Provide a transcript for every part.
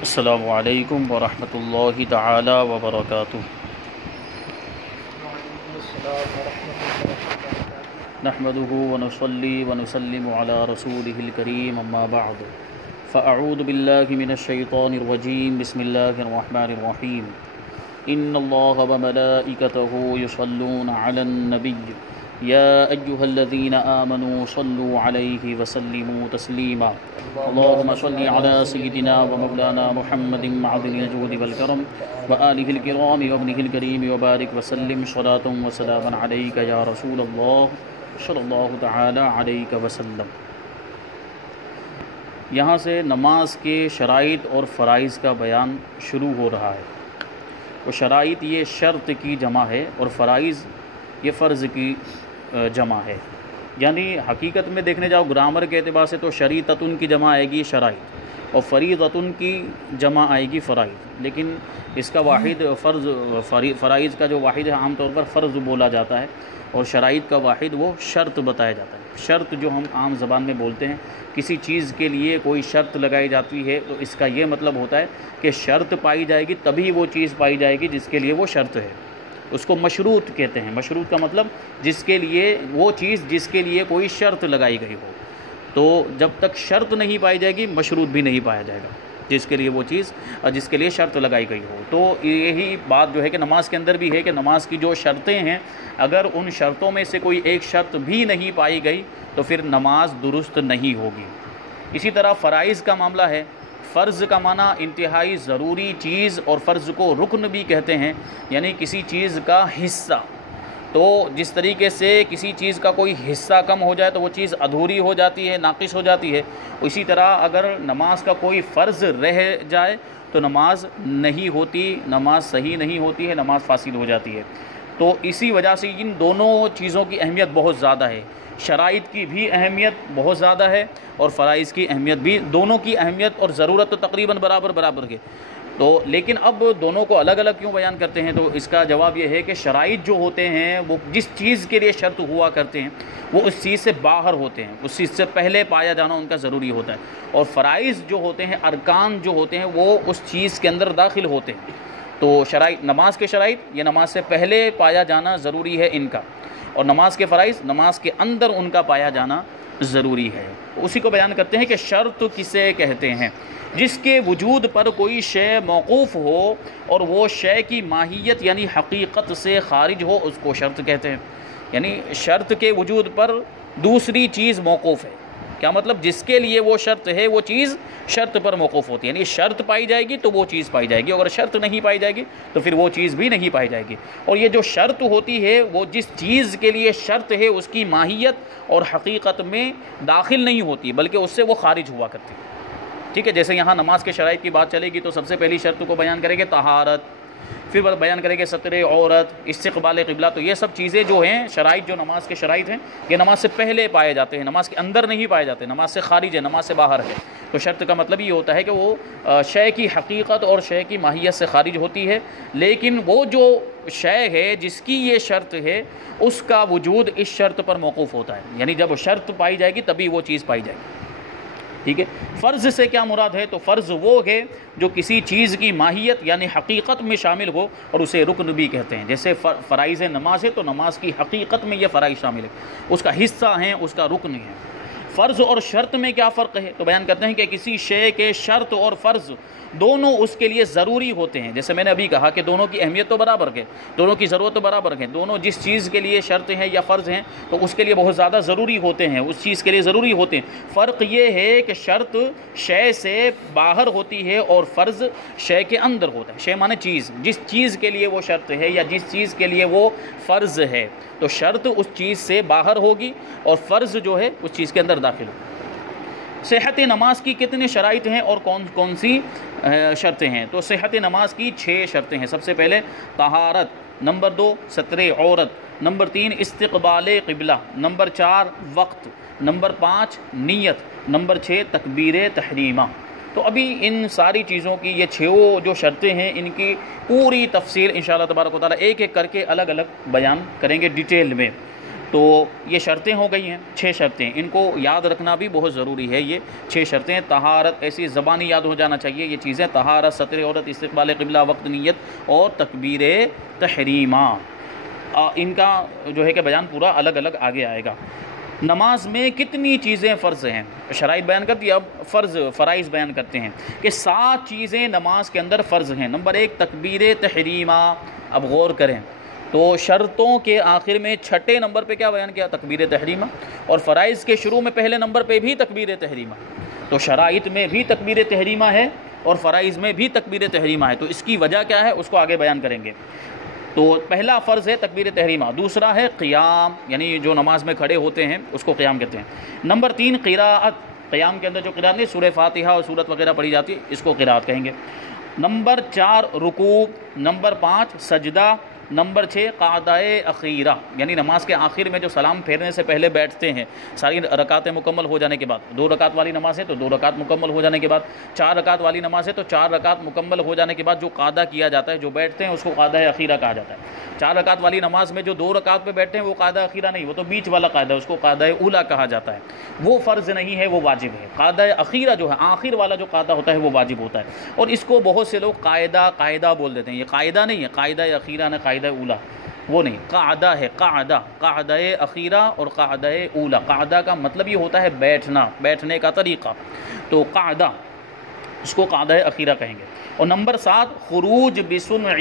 السلام علیکم ورحمۃ اللہ تعالی وبرکاتہ۔ نحمده ونصلي ونسلم على رسوله الكريم اما بعد فاعوذ بالله من الشيطان الرجيم بسم الله الرحمن الرحيم ان الله وملائكته يصلون على النبي يا ايها الذين آمنوا صلوا عليه وسلموا تسليما اللهم صل على سيدنا ومولانا محمد معدن الجود والكرم وآله الكرام وابنه الكريم وبارك وسلم صلاة وسلاما عليك يا رسول الله صلی اللہ تعالی علیہ وسلم۔ یہاں سے نماز کے شرائط اور فرائض کا بیان شروع ہو رہا ہے۔ وہ شرائط یہ شرط کی جمع ہے اور فرائض یہ فرض کی جمع ہے، یعنی حقیقت میں دیکھنے جاؤ گرامر کے اعتبار سے تو شریعتن کی جمع آئے گی شرائط اور فریضتن کی جمع آئے گی فرائض، لیکن اس کا واحد فرائض کا جو واحد ہے عام طور پر فرض بولا جاتا ہے اور شرائط کا واحد وہ شرط بتایا جاتا ہے۔ شرط جو ہم عام زبان میں بولتے ہیں، کسی چیز کے لیے کوئی شرط لگائی جاتی ہے تو اس کا یہ مطلب ہوتا ہے کہ شرط پائی جائے گی تبھی وہ چیز پائی جائے گی جس کے لیے وہ شرط ہے، اس کو مشروط کہتے ہیں۔ مشروط کا مطلب جس کے لیے وہ چیز جس کے لیے کوئی شرط لگائی گئی ہو، تو جب تک شرط نہیں پائی جائے گی مشروط بھی نہیں پایا جائے گا جس کے لیے وہ چیز جس کے لیے شرط لگائی گئی ہو۔ تو یہی بات جو ہے کہ نماز کے اندر بھی ہے کہ نماز کی جو شرطیں ہیں اگر ان شرطوں میں سے کوئی ایک شرط بھی نہیں پائی گئی تو پھر نماز درست نہیں ہوگی۔ اسی طرح فرائض کا معاملہ ہے۔ فرض کا معنی انتہائی ضروری چیز اور فرض کو رکن بھی کہتے ہیں، یعنی کسی چیز کا حصہ۔ تو جس طریقے سے کسی چیز کا کوئی حصہ کم ہو جائے تو وہ چیز ادھوری ہو جاتی ہے، ناقص ہو جاتی ہے، اسی طرح اگر نماز کا کوئی فرض رہ جائے تو نماز نہیں ہوتی، نماز صحیح نہیں ہوتی ہے، نماز فاسد ہو جاتی ہے۔ تو اسی وجہ سے ان دونوں چیزوں کی اہمیت بہت زیادہ ہے، شرائط کی بھی اہمیت بہت زیادہ ہے اور فرائض کی اہمیت بھی، دونوں کی اہمیت اور ضرورت تو تقریباً برابر کے۔ تو لیکن اب دونوں کو الگ الگ کیوں بیان کرتے ہیں؟ تو اس کا جواب یہ ہے کہ شرائط جو ہوتے ہیں وہ جس چیز کے لیے شرط ہوا کرتے ہیں وہ اس چیز سے باہر ہوتے ہیں، اس چیز سے پہلے پایا جانا ان کا ضروری ہوتا ہے، اور فرائض جو ہوتے ہیں، ارکان جو ہوتے ہیں وہ اس چیز کے اندر داخل ہوتے ہیں۔ تو شرائط، نماز کے شرائط یہ نماز سے پہلے پایا جانا ضروری ہے ان کا، اور نماز کے فرائض نماز کے اندر ان کا پایا جانا ضروری ہے۔ اسی کو بیان کرتے ہیں کہ شرط کسے کہتے ہیں؟ جس کے وجود پر کوئی شے موقوف ہو اور وہ شے کی ماہیت یعنی حقیقت سے خارج ہو اس کو شرط کہتے ہیں۔ یعنی شرط کے وجود پر دوسری چیز موقوف ہے، کیا مطلب؟ جس کے لیے وہ شرط ہے وہ چیز شرط پر موقوف ہوتی ہے، یعنی شرط پائی جائے گی تو وہ چیز پائی جائے گی، اگر شرط نہیں پائی جائے گی تو پھر وہ چیز بھی نہیں پائی جائے گی۔ اور یہ جو شرط ہوتی ہے وہ جس چیز کے لیے شرط ہے اس کی ماہیت اور حقیقت میں داخل نہیں ہوتی بلکہ اس سے وہ خارج ہوا کرتی ہے۔ ٹھیک ہے، جیسے یہاں نماز کے شرائط کی بات چلے گی تو سب سے پہلی شرط کو بیان کریں گے طہارت، پھر بیان کریں گے ستر عورت، استقبال قبلہ۔ تو یہ سب چیزیں جو ہیں شرائط، جو نماز کے شرائط ہیں، یہ نماز سے پہلے پائے جاتے ہیں، نماز کے اندر نہیں پائے جاتے، نماز سے خارج ہے، نماز سے باہر ہے۔ تو شرط کا مطلب یہ ہوتا ہے کہ وہ شے کی حقیقت اور شے کی ماہیت سے خارج ہوتی ہے، لیکن وہ جو شے ہے جس کی یہ شرط ہے اس کا وجود اس شرط پر موقوف ہوتا ہے، یعنی جب شرط پائی جائے گی تبھی وہ چیز پائی جائے گی۔ ٹھیک ہے، فرض سے کیا مراد ہے؟ تو فرض وہ ہے جو کسی چیز کی ماہیت یعنی حقیقت میں شامل ہو اور اسے رکن بھی کہتے ہیں۔ جیسے فرائض نماز ہے تو نماز کی حقیقت میں یہ فرائض شامل ہے، اس کا حصہ ہیں، اس کا رکن ہے۔ فرض اور شرط میں کیا فرق ہے؟ تو بیان کرتے ہیں کہ کسی شے کے شرط اور فرض دونوں اس کے لیے ضروری ہوتے ہیں۔ جیسے میں نے ابھی کہا کہ دونوں کی اہمیت تو برابر ہے، دونوں کی ضرورت تو برابر ہے، دونوں جس چیز کے لیے شرط ہیں یا فرض ہیں تو اس کے لیے بہت زیادہ ضروری ہوتے ہیں، اس چیز کے لیے ضروری ہوتے ہیں۔ فرق یہ ہے کہ شرط شے سے باہر ہوتی ہے اور فرض شے کے اندر ہوتا ہے۔ شے معنی چیز، جس چیز کے لیے وہ شرط ہے یا جس چیز کے لیے وہ فرض ہے، تو شرط اس چیز سے باہر ہوگی اور فرض جو ہے اس چیز کے اندر داخل ہوگی۔ صحت نماز کی کتنے شرائط ہیں اور کون کون سی شرطیں ہیں؟ تو صحت نماز کی 6 شرطیں ہیں۔ سب سے پہلے طہارت، نمبر 2 ستر عورت، نمبر 3 استقبال قبلہ، نمبر 4 وقت، نمبر 5 نیت، نمبر 6 تکبیر تحریمہ۔ تو ابھی ان ساری چیزوں کی یہ 6 جو شرطیں ہیں ان کی پوری تفصیل انشاءاللہ تبارک و تعالیٰ ایک ایک کر کے الگ الگ بیان کریں گے ڈیٹیل میں۔ تو یہ شرطیں ہو گئی ہیں، 6 شرطیں، ان کو یاد رکھنا بھی بہت ضروری ہے۔ یہ 6 شرطیں، طہارت، ایسی زبانی یاد ہو جانا چاہیے یہ چیزیں، طہارت، ستر عورت، استقبال قبلہ، وقت نیت اور تکبیر تحریمہ، ان کا جو ہے کہ بیان پورا الگ الگ آگے آئے گا۔ نماز میں کتنی چیزیں فرض ہیں، شرائط بیان کر دی، اب فرائض بیان کرتے ہیں کہ 7 چیزیں نماز کے اندر فرض ہیں۔ نمبر 1 تکبیر تحریمہ۔ اب غور کریں تو شرطوں کے آخر میں 6 نمبر پہ کیا بیان کیا؟ تکبیر تحریمہ، اور فرائض کے شروع میں پہلے نمبر پہ بھی تکبیر تحریمہ۔ تو شرائط میں بھی تکبیر تحریمہ ہے اور فرائض میں بھی تکبیر تحریمہ ہے، تو اس کی وجہ کیا ہے اس کو آگے بیان کریں گے۔ تو پہلا فرض ہے تکبیر تحریمہ، دوسرا ہے قیام، یعنی جو نماز میں کھڑے ہوتے ہیں اس کو قیام کہتے ہیں۔ نمبر 3 قراءت، قیام کے اندر جو قراءت نہیں، سورہ فاتحہ اور سورت وغیرہ پڑھی جاتی ہے اس کو قراءت کہیں گے۔ نمبر 4 رکوع، نمبر 5 سجدہ، نمبر 6 قعدہ اخیرہ، یعنی نماز کے آخر میں جو سلام پھیرنے سے پہلے بیٹھتے ہیں، ساری رکعتیں مکمل ہو جانے کے بعد، 2 رکعت والی نماز ہے تو 2 رکعت مکمل ہو جانے کے بعد، 4 رکعت والی نماز ہے تو 4 رکعت مکمل ہو جانے کے بعد جو قعدہ کیا جاتا ہے، جو بیٹھتے ہیں اس کو قعدہ اخیرہ کہا جاتا ہے۔ 4 رکعت والی نماز میں جو 2 رکعت پہ بیٹھتے ہیں وہ قعدہ اخیرہ نہیں، وہ تو بیچ والا قعدہ ہے، اس کو قعدہ اولیٰ کہا جاتا ہے، وہ فرض نہیں ہے، وہ واجب ہے۔ قعدہ اخیرہ جو ہے، آخر والا جو قعدہ ہوتا ہے وہ واجب ہوتا ہے، اور اس کو بہت سے لوگ قاعدہ بول دیتے ہیں۔ یہ قاعدہ نہیں ہے، قاعدہ اخیرہ نہ قاعدہ اولیٰ، وہ نہیں، قعدہ ہے، قعدہ اخیرہ اور قعدہ اولیٰ۔ قعدہ کا مطلب یہ ہوتا ہے بیٹھنا، بیٹھنے کا طریقہ، تو قعدہ، اس کو قعدہ اخیرہ کہیں گے۔ اور نمبر 7 خروج بصنعہ،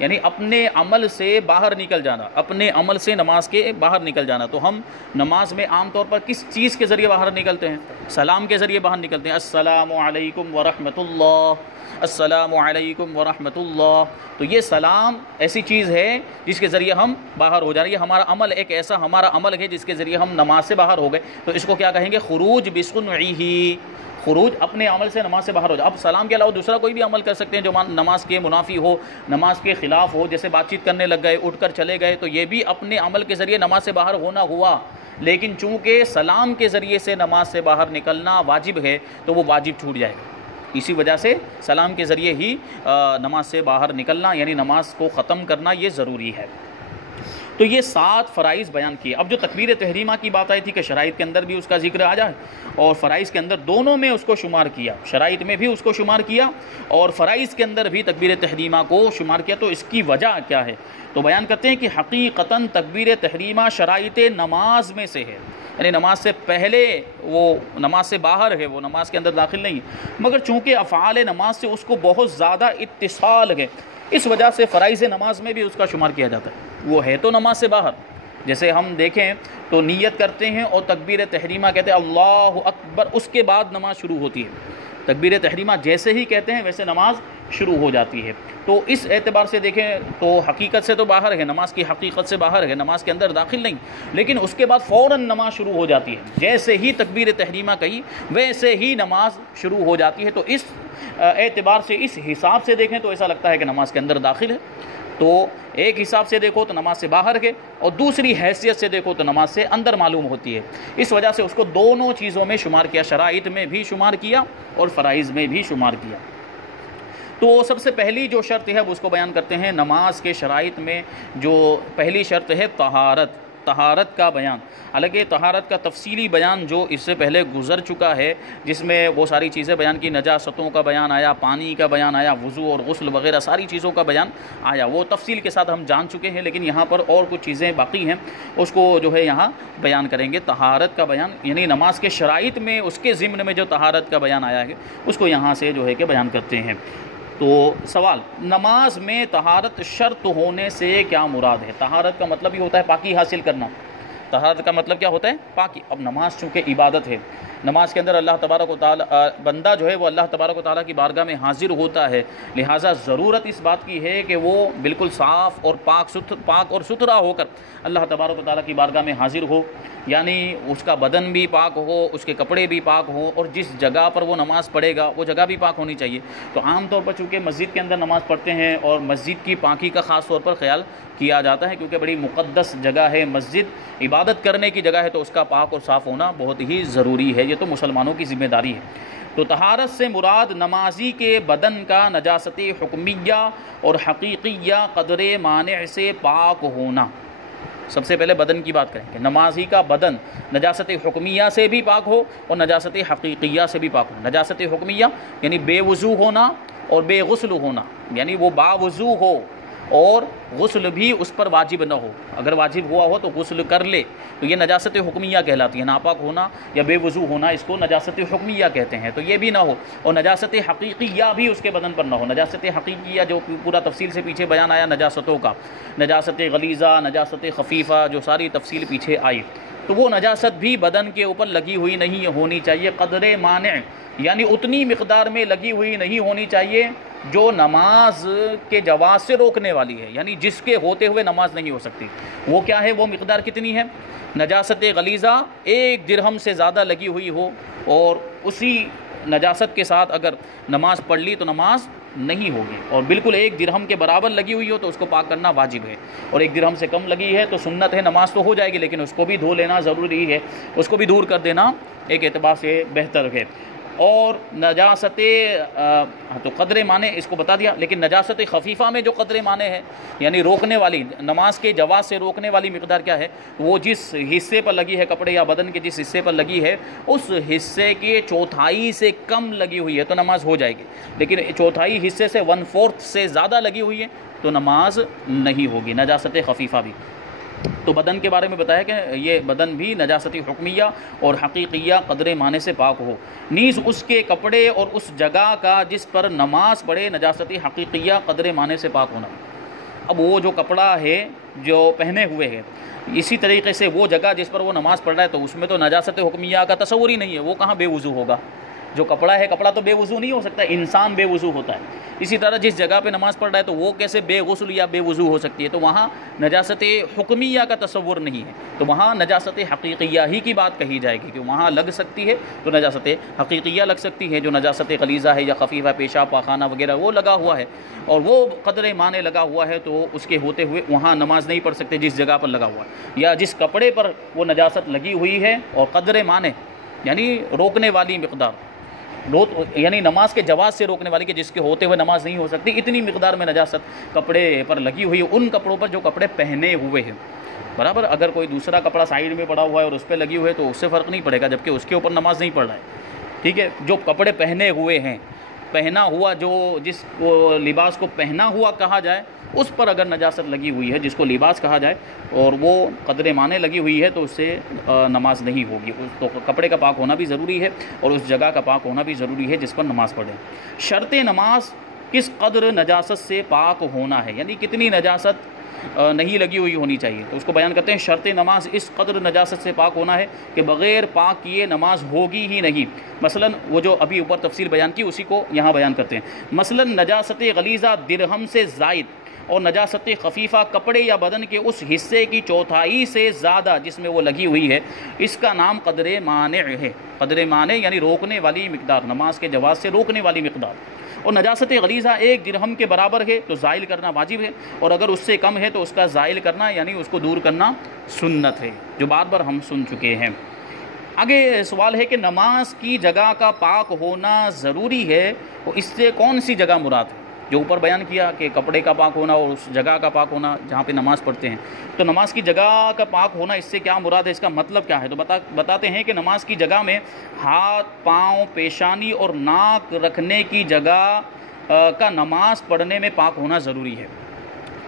یعنی اپنے عمل سے باہر نکل جانا، اپنے عمل سے نماز کے باہر نکل جانا۔ تو ہم نماز میں عام طور پر کس چیز کے ذریعے باہر نکلتے ہیں؟ سلام کے ذریعے باہر نکلتے ہیں، السلام علیکم ورحمۃ اللہ، السلام علیکم ورحمۃ اللہ۔ تو یہ سلام ایسی چیز ہے جس کے ذریعے ہم باہر ہو جا رہے ہیں، یہ ہمارا عمل، ایک ایسا ہمارا عمل ہے جس کے ذریعے ہم نماز سے باہر ہو گئے، تو اس کو کیا کہیں گے؟ خروج بصنعہ، خروج اپنے عمل سے نماز سے باہر ہو جائے۔ اب سلام کے علاوہ دوسرا کوئی بھی عمل کر سکتے ہیں جو نماز کے منافی ہو، نماز کے خلاف ہو، جیسے بات چیت کرنے لگ گئے، اٹھ کر چلے گئے، تو یہ بھی اپنے عمل کے ذریعے نماز سے باہر ہونا ہوا، لیکن چونکہ سلام کے ذریعے سے نماز سے باہر نکلنا واجب ہے تو وہ واجب چھوٹ جائے گا۔ اسی وجہ سے سلام کے ذریعے ہی نماز سے باہر نکلنا، یعنی نماز کو ختم کرنا، یہ ضروری ہے۔ تو یہ 7 فرائض بیان کیے۔ اب جو تکبیر تحریمہ کی بات آئی تھی کہ شرائط کے اندر بھی اس کا ذکر آ جائے اور فرائض کے اندر، دونوں میں اس کو شمار کیا، شرائط میں بھی اس کو شمار کیا اور فرائض کے اندر بھی تکبیر تحریمہ کو شمار کیا۔ تو اس کی وجہ کیا ہے؟ تو بیان کرتے ہیں کہ حقیقتاً تکبیر تحریمہ شرائط نماز میں سے ہے، یعنی نماز سے پہلے وہ نماز سے باہر ہے، وہ نماز کے اندر داخل نہیں ہے، مگر چونکہ افعال نماز سے اس کو بہت زیادہ اتصال ہے، اس وجہ سے فرائض نماز میں بھی اس کا شمار کیا جاتا ہے۔ وہ ہے تو نماز سے باہر، جیسے ہم دیکھیں تو نیت کرتے ہیں اور تکبیر تحریمہ کہتے ہیں اللہ اکبر، اس کے بعد نماز شروع ہوتی ہے۔ تکبیر تحریمہ جیسے ہی کہتے ہیں ویسے نماز شروع ہو جاتی ہے۔ تو اس اعتبار سے دیکھیں تو حقیقت سے تو باہر ہے، نماز کی حقیقت سے باہر ہے، نماز کے اندر داخل نہیں، لیکن اس کے بعد فوراً نماز شروع ہو جاتی ہے، جیسے ہی تکبیر تحریمہ کہی ویسے ہی نماز شروع ہو جاتی ہے۔ تو اس اعتبار سے، اس حساب سے دیکھیں تو ایسا لگتا ہے کہ نماز کے اندر داخل ہے، تو ایک حساب سے دیکھو تو نماز سے باہر ہے، اور دوسری حیثیت سے دیکھو تو نماز سے اندر معلوم ہوتی ہے۔ اس وجہ سے اس کو دونوں چیزوں میں شمار کیا، شرائط میں بھی شمار کیا اور فرائض میں بھی شمار کیا۔ تو سب سے پہلی جو شرط ہے وہ اس کو بیان کرتے ہیں۔ نماز کے شرائط میں جو پہلی شرط ہے طہارت، طہارت کا بیان۔ حالانکہ طہارت کا تفصیلی بیان جو اس سے پہلے گزر چکا ہے، جس میں وہ ساری چیزیں بیان کی، نجاستوں کا بیان آیا، پانی کا بیان آیا، وضو اور غسل وغیرہ ساری چیزوں کا بیان آیا، وہ تفصیل کے ساتھ ہم جان چکے ہیں، لیکن یہاں پر اور کچھ چیزیں باقی ہیں، اس کو جو ہے یہاں بیان کریں گے۔ طہارت کا بیان، یعنی نماز کے شرائط میں اس کے ضمن میں جو طہارت کا بیان آیا ہے اس کو یہاں سے جو ہے کہ بیان کرتے ہیں۔ تو سوال، نماز میں طہارت شرط ہونے سے کیا مراد ہے؟ طہارت کا مطلب یہ ہوتا ہے پاکی حاصل کرنا، طہارت کا مطلب کیا ہوتا ہے؟ پاکی۔ اب نماز چونکہ عبادت ہے، نماز کے اندر اللہ تبارک و تعالی، بندہ جو ہے وہ اللہ تبارک و تعالیٰ کی بارگاہ میں حاضر ہوتا ہے، لہٰذا ضرورت اس بات کی ہے کہ وہ بالکل صاف اور پاک اور ستھرا ہو کر اللہ تبارک و تعالیٰ کی بارگاہ میں حاضر ہو، یعنی اس کا بدن بھی پاک ہو، اس کے کپڑے بھی پاک ہوں، اور جس جگہ پر وہ نماز پڑھے گا وہ جگہ بھی پاک ہونی چاہیے۔ تو عام طور پر چونکہ مسجد کے اندر نماز پڑھتے ہیں اور مسجد کی پاکی کا خاص طور پر خیال کیا جاتا ہے، کیونکہ بڑی مقدس جگہ ہے مسجد، عبادت کرنے کی جگہ ہے، تو اس کا پاک اور صاف ہونا بہت ہی ضروری ہے، یہ تو مسلمانوں کی ذمہ داری ہے۔ تو طہارت سے مراد نمازی کے بدن کا نجاست حکمیہ اور حقیقیہ قدر مانع سے پاک ہونا، سب سے پہلے بدن کی بات کریں کہ نمازی کا بدن نجاست حکمیہ سے بھی پاک ہو اور نجاست حقیقیہ سے بھی پاک ہو۔ نجاست حکمیہ یعنی بے وضو ہونا اور بے غسل ہونا، یعنی وہ باوضو ہو اور غسل بھی اس پر واجب نہ ہو، اگر واجب ہوا ہو تو غسل کر لے تو یہ نجاست حکمیہ کہلاتی ہے۔ ناپاک ہونا یا بے وضو ہونا اس کو نجاست حکمیہ کہتے ہیں، تو یہ بھی نہ ہو، اور نجاست حقیقیہ بھی اس کے بدن پر نہ ہو۔ نجاست حقیقیہ جو پورا تفصیل سے پیچھے بیان آیا نجاستوں کا، نجاست غلیظہ، نجاست خفیفہ، جو ساری تفصیل پیچھے آئی، تو وہ نجاست بھی بدن کے اوپر لگی ہوئی نہیں ہونی چاہیے، قدر مانع یعنی اتنی مقدار میں لگی ہوئی نہیں ہونی چاہیے جو نماز کے جواز سے روکنے والی ہے، یعنی جس کے ہوتے ہوئے نماز نہیں ہو سکتی۔ وہ کیا ہے؟ وہ مقدار کتنی ہے؟ نجاست غلیظہ 1 درہم سے زیادہ لگی ہوئی ہو، اور اسی نجاست کے ساتھ اگر نماز پڑھ لی تو نماز نہیں ہوگی، اور بالکل 1 درہم کے برابر لگی ہوئی ہو تو اس کو پاک کرنا واجب ہے، اور 1 درہم سے کم لگی ہے تو سنت ہے، نماز تو ہو جائے گی لیکن اس کو بھی دھو لینا ضروری ہے، اس کو بھی دور کر دینا ایک اعتبار سے بہتر ہے۔ اور نجاست تو قدر مانے اس کو بتا دیا، لیکن نجاست خفیفہ میں جو قدر مانے ہے یعنی روکنے والی، نماز کے جواز سے روکنے والی مقدار کیا ہے؟ وہ جس حصے پر لگی ہے کپڑے یا بدن کے جس حصے پر لگی ہے اس حصے کے چوتھائی سے کم لگی ہوئی ہے تو نماز ہو جائے گی، لیکن چوتھائی حصے سے 1/4 سے زیادہ لگی ہوئی ہے تو نماز نہیں ہوگی، نجاست خفیفہ بھی۔ تو بدن کے بارے میں بتایا کہ یہ بدن بھی نجاست حکمیہ اور حقیقیہ قدر مانے سے پاک ہو، نیز اس کے کپڑے اور اس جگہ کا جس پر نماز پڑھے نجاست حقیقیہ قدر مانے سے پاک ہونا۔ اب وہ جو کپڑا ہے جو پہنے ہوئے ہے، اسی طریقے سے وہ جگہ جس پر وہ نماز پڑھ رہا ہے تو اس میں تو نجاست حکمیہ کا تصور ہی نہیں ہے، وہ کہاں بے وضو ہوگا؟ جو کپڑا ہے، کپڑا تو بے وضو نہیں ہو سکتا، انسان بے وضو ہوتا ہے۔ اسی طرح جس جگہ پہ نماز پڑھ رہا ہے تو وہ کیسے بے غسل یا بے وضو ہو سکتی ہے؟ تو وہاں نجاست حکمیہ کا تصور نہیں ہے، تو وہاں نجاست حقیقیہ ہی کی بات کہی جائے گی کہ وہاں لگ سکتی ہے تو نجاست حقیقیہ لگ سکتی ہے، جو نجاست غلیظہ ہے یا خفیفہ، پیشاب پاخانہ وغیرہ وہ لگا ہوا ہے اور وہ قدر مانے لگا ہوا ہے تو اس کے ہوتے ہوئے وہاں نماز نہیں پڑھ سکتے جس جگہ پر لگا ہوا ہے، یا جس کپڑے پر وہ نجاست لگی ہوئی ہے اور قدر مانے یعنی روکنے والی مقدار، یعنی نماز کے جواز سے روکنے والی کہ جس کے ہوتے ہوئے نماز نہیں ہو سکتی، اتنی مقدار میں نجاست کپڑے پر لگی ہوئی ہے، ان کپڑوں پر جو کپڑے پہنے ہوئے ہیں، برابر۔ اگر کوئی دوسرا کپڑا سائیڈ میں پڑا ہوا ہے اور اس پہ لگی ہوئی ہے تو اس سے فرق نہیں پڑے گا، جبکہ اس کے اوپر نماز نہیں پڑھ رہا ہے، ٹھیک ہے۔ جو کپڑے پہنے ہوئے ہیں، پہنا ہوا جو جس کو لباس کو پہنا ہوا کہا جائے اس پر اگر نجاست لگی ہوئی ہے جس کو لباس کہا جائے اور وہ قدر مانے لگی ہوئی ہے تو اس سے نماز نہیں ہوگی، تو کپڑے کا پاک ہونا بھی ضروری ہے اور اس جگہ کا پاک ہونا بھی ضروری ہے جس پر نماز پڑھیں۔ شرط نماز کس قدر نجاست سے پاک ہونا ہے، یعنی کتنی نجاست نہیں لگی ہوئی ہونی چاہیے، تو اس کو بیان کرتے ہیں شرط نماز اس قدر نجاست سے پاک ہونا ہے کہ بغیر پاک کیے نماز ہوگی ہی نہیں۔ مثلا وہ جو ابھی اوپر تفصیل بیان کی اسی کو یہاں بیان کرتے ہیں۔ مثلا نجاست غلیظہ درہم سے زائد اور نجاست خفیفہ کپڑے یا بدن کے اس حصے کی چوتھائی سے زیادہ جس میں وہ لگی ہوئی ہے، اس کا نام قدر مانع ہے۔ قدر مانع یعنی روکنے والی مقدار، نماز کے جواز سے روکنے والی مقدار۔ اور نجاست غلیظہ 1 درہم کے برابر ہے تو زائل کرنا واجب ہے، اور اگر اس سے کم ہے تو اس کا زائل کرنا یعنی اس کو دور کرنا سنت ہے، جو بار بار ہم سن چکے ہیں۔ آگے سوال ہے کہ نماز کی جگہ کا پاک ہونا ضروری ہے، اور اس سے کون سی جگہ مراد ہے؟ جو اوپر بیان کیا کہ کپڑے کا پاک ہونا اور اس جگہ کا پاک ہونا جہاں پہ نماز پڑھتے ہیں، تو نماز کی جگہ کا پاک ہونا اس سے کیا مراد ہے، اس کا مطلب کیا ہے؟ تو بتاتے ہیں کہ نماز کی جگہ میں ہاتھ، پاؤں، پیشانی اور ناک رکھنے کی جگہ کا نماز پڑھنے میں پاک ہونا ضروری ہے،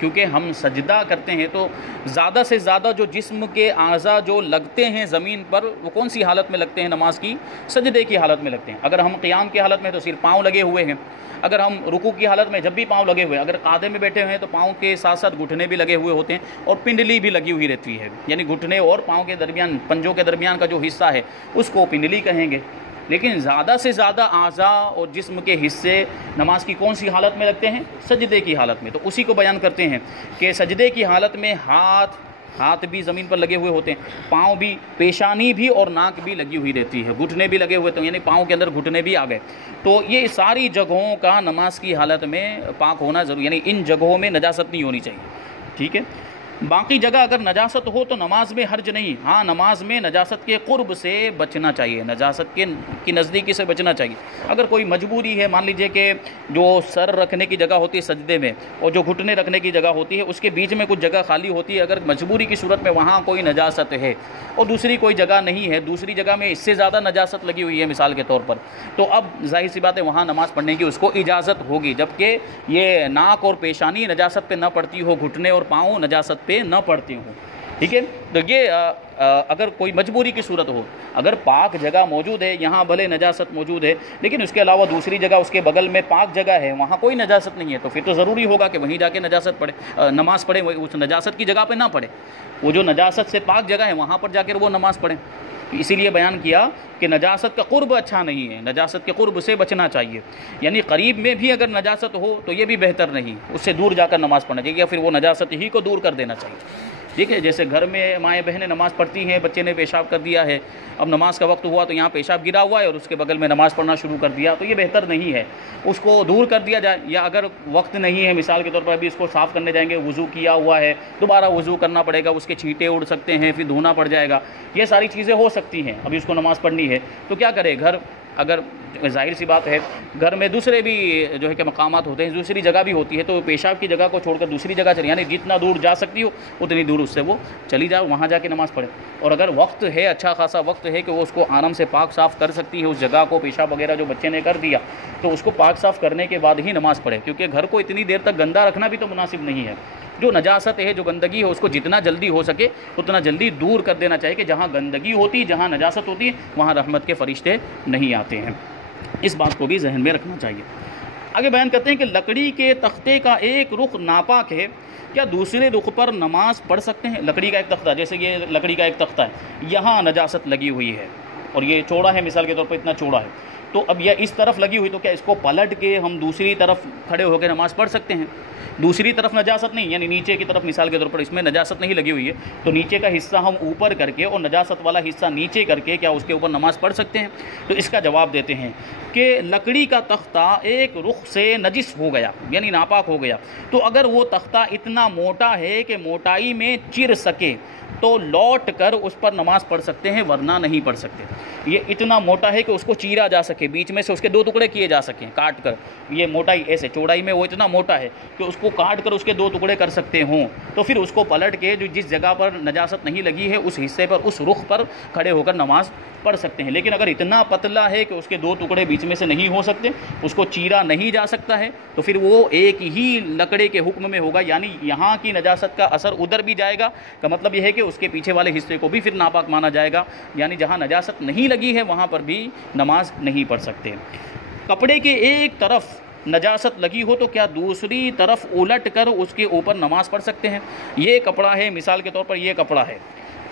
کیونکہ ہم سجدہ کرتے ہیں تو زیادہ سے زیادہ جو جسم کے اعضاء جو لگتے ہیں زمین پر وہ کون سی حالت میں لگتے ہیں؟ نماز کی سجدے کی حالت میں لگتے ہیں۔ اگر ہم قیام کی حالت میں تو صرف پاؤں لگے ہوئے ہیں، اگر ہم رکوع کی حالت میں جب بھی پاؤں لگے ہوئے ہیں، اگر قاعدے میں بیٹھے ہوئے ہیں تو پاؤں کے ساتھ ساتھ گھٹنے بھی لگے ہوئے ہوتے ہیں اور پنڈلی بھی لگی ہوئی رہتی ہے، یعنی گھٹنے اور پاؤں کے درمیان، پنجوں کے درمیان کا جو حصہ ہے اس کو پنڈلی کہیں گے۔ لیکن زیادہ سے زیادہ اعضاء اور جسم کے حصے نماز کی کون سی حالت میں لگتے ہیں؟ سجدے کی حالت میں، تو اسی کو بیان کرتے ہیں کہ سجدے کی حالت میں ہاتھ بھی زمین پر لگے ہوئے ہوتے ہیں، پاؤں بھی، پیشانی بھی اور ناک بھی لگی ہوئی رہتی ہے، گھٹنے بھی لگے ہوئے تو یعنی پاؤں کے اندر گھٹنے بھی آ گئے، تو یہ ساری جگہوں کا نماز کی حالت میں پاک ہونا ضروری، یعنی ان جگہوں میں نجاست نہیں ہونی چاہیے، ٹھیک ہے۔ باقی جگہ اگر نجاست ہو تو نماز میں حرج نہیں، ہاں نماز میں نجاست کے قرب سے بچنا چاہیے، نجاست کی نزدیکی سے بچنا چاہیے۔ اگر کوئی مجبوری ہے، مان لیجئے کہ جو سر رکھنے کی جگہ ہوتی ہے سجدے میں اور جو گھٹنے رکھنے کی جگہ ہوتی ہے اس کے بیچ میں کچھ جگہ خالی ہوتی ہے، اگر مجبوری کی صورت میں وہاں کوئی نجاست ہے اور دوسری کوئی جگہ نہیں ہے، دوسری جگہ میں اس سے زیادہ نجاست لگی ہوئی ہے مثال کے طور پر، تو اب ظاہر سی بات ہے وہاں نماز پڑھنے کی اس کو اجازت ہوگی، جبکہ یہ ناک اور پیشانی نجاست پہ نہ پڑتی ہو، گھٹنے اور پاؤں نجاست پہ نہ پڑتی ہوں، ٹھیک ہے۔ تو یہ اگر کوئی مجبوری کی صورت ہو، اگر پاک جگہ موجود ہے، یہاں بھلے نجاست موجود ہے لیکن اس کے علاوہ دوسری جگہ اس کے بغل میں پاک جگہ ہے، وہاں کوئی نجاست نہیں ہے، تو پھر تو ضروری ہوگا کہ وہیں جا کے نجاست پڑھے، نماز پڑھے، اس نجاست کی جگہ پہ نہ پڑھے، وہ جو نجاست سے پاک جگہ ہے وہاں پر جا کر وہ نماز پڑھیں۔ اسی لیے بیان کیا کہ نجاست کا قرب اچھا نہیں ہے، نجاست کے قرب سے بچنا چاہیے، یعنی قریب میں بھی اگر نجاست ہو تو یہ بھی بہتر نہیں، اس سے دور جا کر نماز پڑھنا چاہیے یا پھر وہ نجاست ہی کو دور کر دینا چاہیے، ٹھیک ہے۔ جیسے گھر میں مائیں بہنیں نماز پڑھتی ہیں، بچے نے پیشاب کر دیا ہے، اب نماز کا وقت ہوا تو یہاں پیشاب گرا ہوا ہے اور اس کے بغل میں نماز پڑھنا شروع کر دیا، تو یہ بہتر نہیں ہے، اس کو دور کر دیا جائے، یا اگر وقت نہیں ہے مثال کے طور پر ابھی اس کو صاف کرنے جائیں گے، وضو کیا ہوا ہے، دوبارہ وضو کرنا پڑے گا، اس کے چھینٹے اڑ سکتے ہیں، پھر دھونا پڑ جائے گا، یہ ساری چیزیں ہو سکتی ہیں، ابھی اس کو نماز پڑھنی ہے تو کیا کرے، گھر اگر ظاہر سی بات ہے گھر میں دوسرے بھی جو ہے کہ مقامات ہوتے ہیں، دوسری جگہ بھی ہوتی ہے، تو پیشاب کی جگہ کو چھوڑ کر دوسری جگہ چلی، یعنی جتنا دور جا سکتی ہو اتنی دور اس سے وہ چلی جائے، وہاں جا کے نماز پڑھے، اور اگر وقت ہے، اچھا خاصا وقت ہے کہ وہ اس کو آرام سے پاک صاف کر سکتی ہے، اس جگہ کو پیشاب وغیرہ جو بچے نے کر دیا تو اس کو پاک صاف کرنے کے بعد ہی نماز پڑھے، کیونکہ گھر کو اتنی دیر تک گندا رکھنا بھی تو مناسب نہیں ہے، جو نجاست ہے، جو گندگی ہے، اس کو جتنا جلدی ہو سکے اتنا جلدی دور کر دینا چاہیے، کہ جہاں گندگی ہوتی ہے، جہاں نجاست ہوتی ہے وہاں رحمت کے فرشتے نہیں آتے ہیں، اس بات کو بھی ذہن میں رکھنا چاہیے۔ آگے بیان کرتے ہیں کہ لکڑی کے تختے کا ایک رخ ناپاک ہے، کیا دوسرے رخ پر نماز پڑھ سکتے ہیں؟ لکڑی کا ایک تختہ، جیسے یہ لکڑی کا ایک تختہ ہے، یہاں نجاست لگی ہوئی ہے اور یہ چوڑا ہے، مثال کے طور پر اتنا چوڑا ہے، تو اب یہ اس طرف لگی ہوئی، تو کیا اس کو پلٹ کے ہم دوسری طرف کھڑے ہو کے نماز پڑھ سکتے ہیں؟ دوسری طرف نجاست نہیں، یعنی نیچے کی طرف مثال کے طور پر اس میں نجاست نہیں لگی ہوئی ہے، تو نیچے کا حصہ ہم اوپر کر کے اور نجاست والا حصہ نیچے کر کے کیا اس کے اوپر نماز پڑھ سکتے ہیں؟ تو اس کا جواب دیتے ہیں کہ لکڑی کا تختہ ایک رخ سے نجس ہو گیا، یعنی ناپاک ہو گیا، تو اگر وہ تختہ اتنا موٹا ہے کہ موٹائی میں چر سکے تو لوٹ کر اس پر نماز پڑھ سکتے ہیں، ورنہ نہیں پڑھ سکتے۔ یہ اتنا موٹا ہے کہ اس کو چیرا جا سکے، بیچ میں سے اس کے دو ٹکڑے کیے جا سکیں کاٹ کر، یہ موٹائی ایسے چوڑائی میں وہ اتنا موٹا ہے کہ اس کو کاٹ کر اس کے دو ٹکڑے کر سکتے ہوں، تو پھر اس کو پلٹ کے جو جس جگہ پر نجاست نہیں لگی ہے اس حصے پر، اس رخ پر کھڑے ہو کر نماز پڑھ سکتے ہیں۔ لیکن اگر اتنا پتلا ہے کہ اس کے دو ٹکڑے بیچ میں سے نہیں ہو سکتے، اس کو چیرا نہیں جا سکتا ہے، تو پھر وہ ایک ہی لکڑے کے حکم میں ہوگا، یعنی یہاں کی نجاست کا اثر ادھر بھی جائے گا، کا مطلب یہ ہے کہ اس کے پیچھے والے حصے کو بھی پھر ناپاک مانا جائے گا، یعنی جہاں نجاست نہیں لگی ہے وہاں پر بھی نماز نہیں پڑھ سکتے۔ کپڑے کے ایک طرف نجاست لگی ہو تو کیا دوسری طرف الٹ کر اس کے اوپر نماز پڑھ سکتے ہیں؟ یہ کپڑا ہے، مثال کے طور پر یہ کپڑا ہے،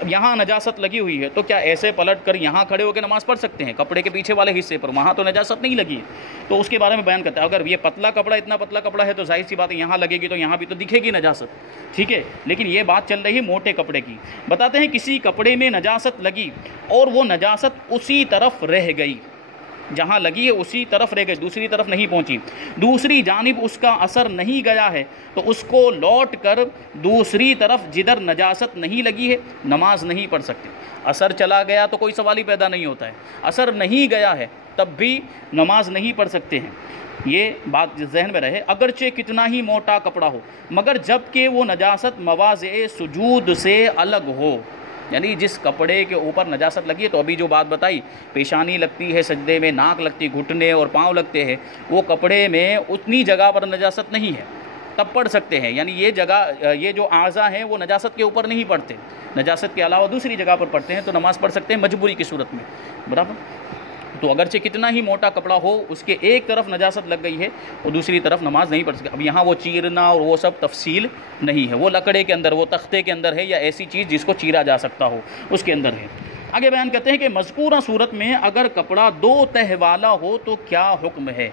یہاں نجاست لگی ہوئی ہے، تو کیا ایسے پلٹ کر یہاں کھڑے ہو کے نماز پڑھ سکتے ہیں؟ کپڑے کے پیچھے والے حصے پر، وہاں تو نجاست نہیں لگی ہے، تو اس کے بارے میں بیان کرتا ہے۔ اگر یہ پتلا کپڑا، اتنا پتلا کپڑا ہے تو ظاہر سی بات ہے یہاں لگے گی تو یہاں بھی تو دکھے گی نجاست، ٹھیک ہے، لیکن یہ بات چل رہی ہے موٹے کپڑے کی۔ بتاتے ہیں کسی کپڑے میں نجاست لگی اور وہ نجاست اسی طرف رہ گئی، جہاں لگی ہے اسی طرف رہ گئی، دوسری طرف نہیں پہنچی، دوسری جانب اس کا اثر نہیں گیا ہے، تو اس کو لوٹ کر دوسری طرف جدھر نجاست نہیں لگی ہے نماز نہیں پڑھ سکتے۔ اثر چلا گیا تو کوئی سوال ہی پیدا نہیں ہوتا ہے، اثر نہیں گیا ہے تب بھی نماز نہیں پڑھ سکتے ہیں، یہ بات ذہن میں رہے، اگرچہ کتنا ہی موٹا کپڑا ہو، مگر جب کہ وہ نجاست مواضع سجود سے الگ ہو، یعنی جس کپڑے کے اوپر نجاست لگی ہے، تو ابھی جو بات بتائی، پیشانی لگتی ہے سجدے میں، ناک لگتی، گھٹنے اور پاؤں لگتے ہیں، وہ کپڑے میں اتنی جگہ پر نجاست نہیں ہے تب پڑھ سکتے ہیں، یعنی یہ جگہ، یہ جو اعضاء ہیں وہ نجاست کے اوپر نہیں پڑھتے، نجاست کے علاوہ دوسری جگہ پر پڑھتے ہیں، تو نماز پڑھ سکتے ہیں مجبوری کی صورت میں، برابر۔ تو اگرچہ کتنا ہی موٹا کپڑا ہو، اس کے ایک طرف نجاست لگ گئی ہے اور دوسری طرف نماز نہیں پڑھ سکتے۔ اب یہاں وہ چیرنا اور وہ سب تفصیل نہیں ہے، وہ لکڑے کے اندر، وہ تختے کے اندر ہے، یا ایسی چیز جس کو چیرا جا سکتا ہو اس کے اندر ہے۔ آگے بیان کرتے ہیں کہ مذکورہ صورت میں اگر کپڑا دو تہہ والا ہو تو کیا حکم ہے؟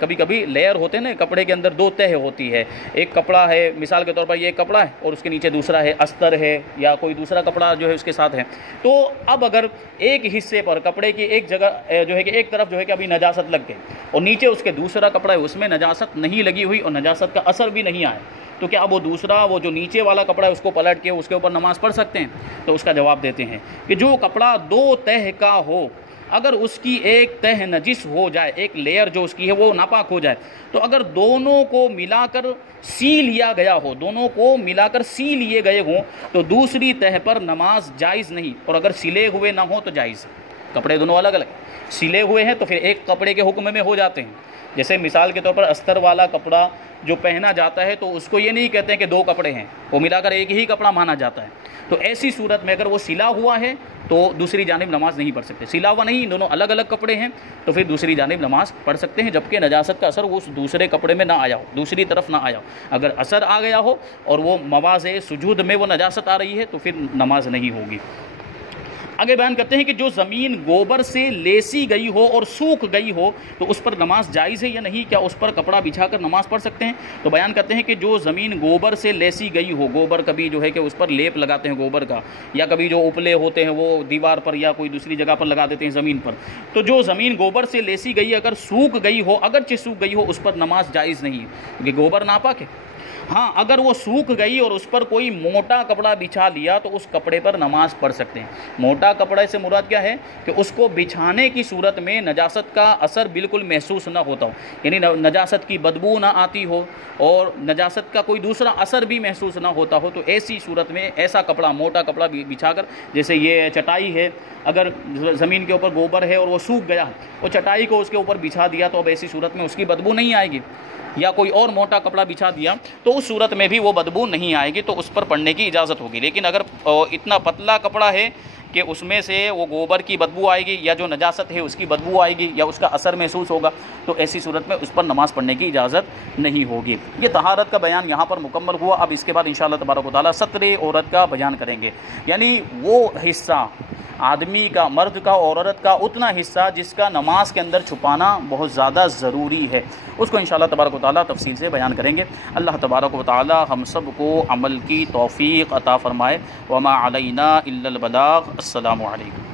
کبھی کبھی لیئر ہوتے ہیں نا، کپڑے کے اندر دو تہہ ہوتی ہے، ایک کپڑا ہے مثال کے طور پر یہ ایک کپڑا ہے اور اس کے نیچے دوسرا ہے، استر ہے یا کوئی دوسرا کپڑا جو ہے اس کے ساتھ ہے، تو اب اگر ایک حصے پر کپڑے کی ایک جگہ جو ہے کہ ایک طرف جو ہے کہ ابھی نجاست لگ گئی اور نیچے اس کے دوسرا کپڑا ہے اس میں نجاست نہیں لگی ہوئی اور نجاست کا اثر بھی نہیں آیا، تو تو کیا وہ دوسرا وہ جو نیچے والا کپڑا ہے اس کو پلٹ کے اس کے اوپر نماز پڑھ سکتے ہیں؟ تو اس کا جواب دیتے ہیں کہ جو کپڑا 2 تہہ کا ہو، اگر اس کی ایک تہہ نجس ہو جائے، ایک لیئر جو اس کی ہے وہ ناپاک ہو جائے، تو اگر دونوں کو ملا کر سی لیا گیا ہو، دونوں کو ملا کر سی لیے گئے ہوں تو دوسری تہہ پر نماز جائز نہیں، اور اگر سلے ہوئے نہ ہوں تو جائز ہے۔ کپڑے دونوں الگ الگ، سلے ہوئے ہیں تو پھر ایک کپڑے کے حکم میں ہو جاتے ہیں۔ جیسے مثال کے طور پر استر والا کپڑا جو پہنا جاتا ہے تو اس کو یہ نہیں کہتے ہیں کہ 2 کپڑے ہیں، وہ ملا کر ایک ہی کپڑا مانا جاتا ہے۔ تو ایسی صورت میں اگر وہ سلا ہوا ہے تو دوسری جانب نماز نہیں پڑھ سکتے، سلا ہوا نہیں، دونوں الگ الگ کپڑے ہیں تو پھر دوسری جانب نماز پڑھ سکتے ہیں، جبکہ نجاست کا اثر اس دوسرے کپڑے میں نہ آیا ہو، دوسری طرف نہ آیا ہو۔ اگر اثر آ گیا ہو اور وہ مواضع سجود میں وہ نجاست آ رہی ہے تو پھر نماز نہیں ہوگی۔ آگے بیان کرتے ہیں کہ جو زمین گوبر سے لیسی گئی ہو اور سوکھ گئی ہو تو اس پر نماز جائز ہے یا نہیں، کیا اس پر کپڑا بچھا کر نماز پڑھ سکتے ہیں؟ تو بیان کرتے ہیں کہ جو زمین گوبر سے لیسی گئی ہو، گوبر کبھی جو ہے کہ اس پر لیپ لگاتے ہیں گوبر کا، یا کبھی جو اپلے ہوتے ہیں وہ دیوار پر یا کوئی دوسری جگہ پر لگا دیتے ہیں زمین پر، تو جو زمین گوبر سے لیسی گئی اگر سوکھ گئی ہو، اگرچہ سوکھ گئی ہو، اس پر نماز جائز نہیں ہے کیونکہ گوبر ناپاک ہے۔ ہاں اگر وہ سوکھ گئی اور اس پر کوئی موٹا کپڑا بچھا لیا تو اس کپڑے پر نماز پڑھ سکتے ہیں۔ موٹا کپڑے سے مراد کیا ہے کہ اس کو بچھانے کی صورت میں نجاست کا اثر بالکل محسوس نہ ہوتا ہو، یعنی نجاست کی بدبو نہ آتی ہو اور نجاست کا کوئی دوسرا اثر بھی محسوس نہ ہوتا ہو، تو ایسی صورت میں ایسا کپڑا، موٹا کپڑا بچھا کر، جیسے یہ چٹائی ہے، اگر زمین کے اوپر گوبر ہے اور وہ سوکھ گیا، وہ چٹائی کو اس کے اوپر بچھا دیا تو اب ایسی صورت میں اس کی بدبو نہیں آئے گی، یا کوئی اور موٹا کپڑا بچھا دیا تو اس صورت میں بھی وہ بدبو نہیں آئے گی، تو اس پر پڑھنے کی اجازت ہوگی۔ لیکن اگر اتنا پتلا کپڑا ہے کہ اس میں سے وہ گوبر کی بدبو آئے گی یا جو نجاست ہے اس کی بدبو آئے گی یا اس کا اثر محسوس ہوگا، تو ایسی صورت میں اس پر نماز پڑھنے کی اجازت نہیں ہوگی۔ یہ طہارت کا بیان یہاں پر مکمل ہوا۔ اب اس کے بعد انشاءاللہ تبارک و تعالیٰ ستر عورت کا بیان کریں گے، یعنی وہ حصہ آدمی کا، مرد کا اور عورت کا اتنا حصہ جس کا نماز کے اندر چھپانا بہت زیادہ ضروری ہے، اس کو انشاءاللہ تبارک و تعالیٰ تفصیل سے بیان کریں گے۔ اللہ تبارک و تعالیٰ ہم سب کو عمل کی توفیق عطا فرمائے۔ وما علینا الا البلاغ۔ السلام علیکم۔